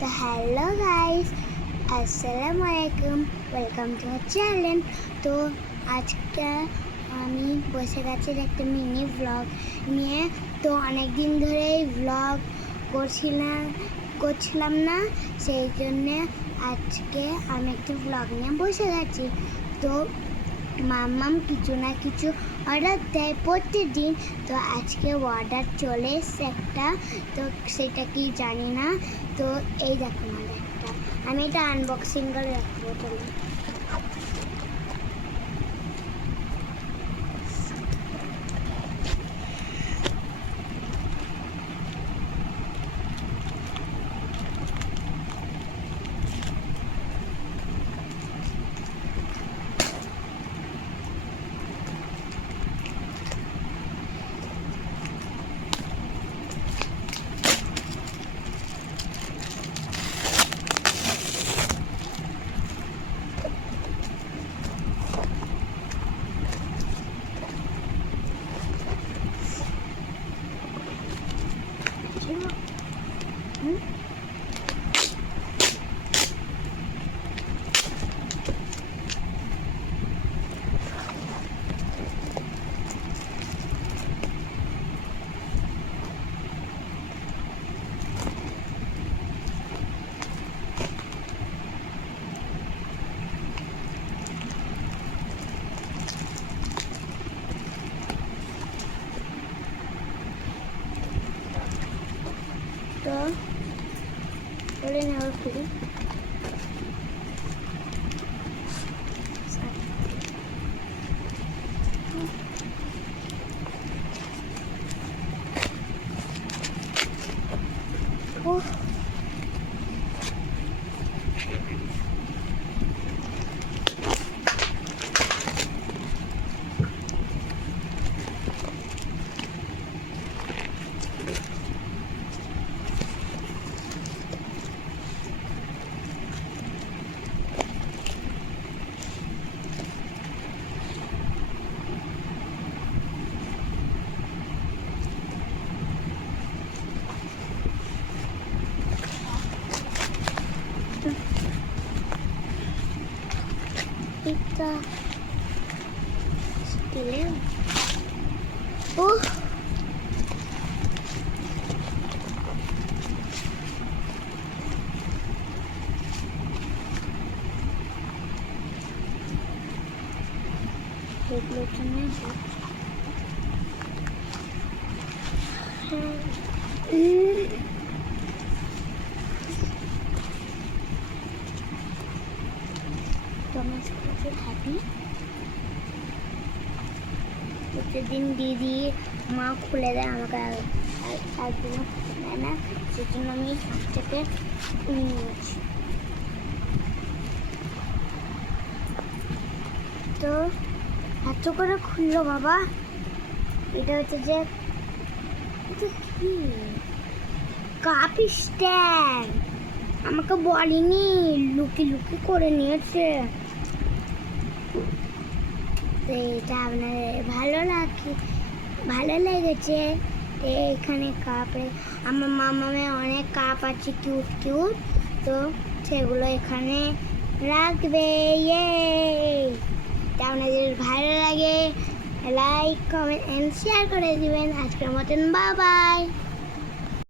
তো hello guys, আসসালামু আলাইকুম, ওয়েলকাম টু আওয়ার চ্যানেল। তো আজকে আমি বসে গেছি একটা মিনি ব্লগ নিয়ে। তো অনেক দিন ধরেই ব্লগ করছিলাম না, সেই জন্যে আজকে আমি একটি ব্লগ নিয়ে বসে গেছি। তো মাম্মাম কিছু না কিছু অর্ডার দেয় প্রতিদিন। তো আজকে অর্ডার চলে এসছে একটা, তো সেটা কি জানি না। তো এই দেখো আমার একটা, আমি এটা আনবক্সিং করে রাখবো। চলো তো বলে নেওয়ার খুবই এটা স্টিলের। এগুলোর জন্য থাকি প্রতিদিন দিদি মা খুলে দেয়, আমাকে একদিনও খুলে দেয় না, সেজন্য আমি থেকে নিয়েছি। তো এত করে খুললো বাবা। এটা হচ্ছে যে এটা কি কাপ স্ট্যান্ড, আমাকে বলেনি, লুকি লুকি করে নিয়েছে। তো এটা আপনার ভালো লেগেছে। এখানে কাপে আমার মামামে অনেক কাপ আছে কিউট কিউট, তো সেগুলো এখানে রাখবে। আপনাদের ভালো লাগে লাইক কমেন্ট এন্ড শেয়ার করে দিবেন। আজকের মতন বাই বাই।